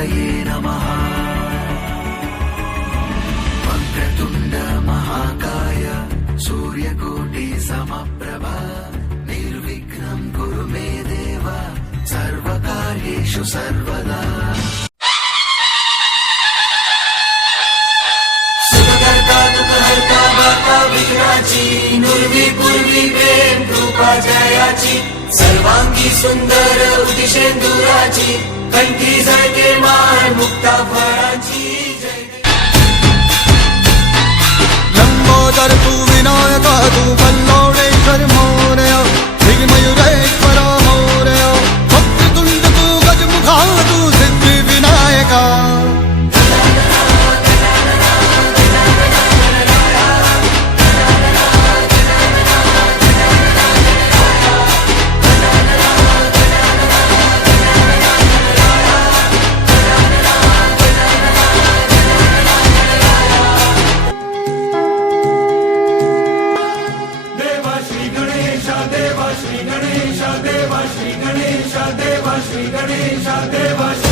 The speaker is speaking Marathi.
गणपतये नमः। वक्रतुण्ड महाकाय सूर्यकोटि समप्रभा निर्विघ्नं कुरु मे देव सर्वकार्येषु सर्वदा। सुखकर्ता दुःखहर्ता वार्ता विघ्नाची नुर्वी पूर्वी प्रेम कृपा जयाची सर्वांगी सुंदर उदिशेंदुराची कंठी झळके मान मुक्ता फळाची लंबोदर तू विनायका तू बल्लौडेश्वर मोरया श्रीमयुरेश्वर मोरया वक्रतुंड तू गजमुखा तू सिद्धी विनायका श्री गणेश देवा श्री गणेश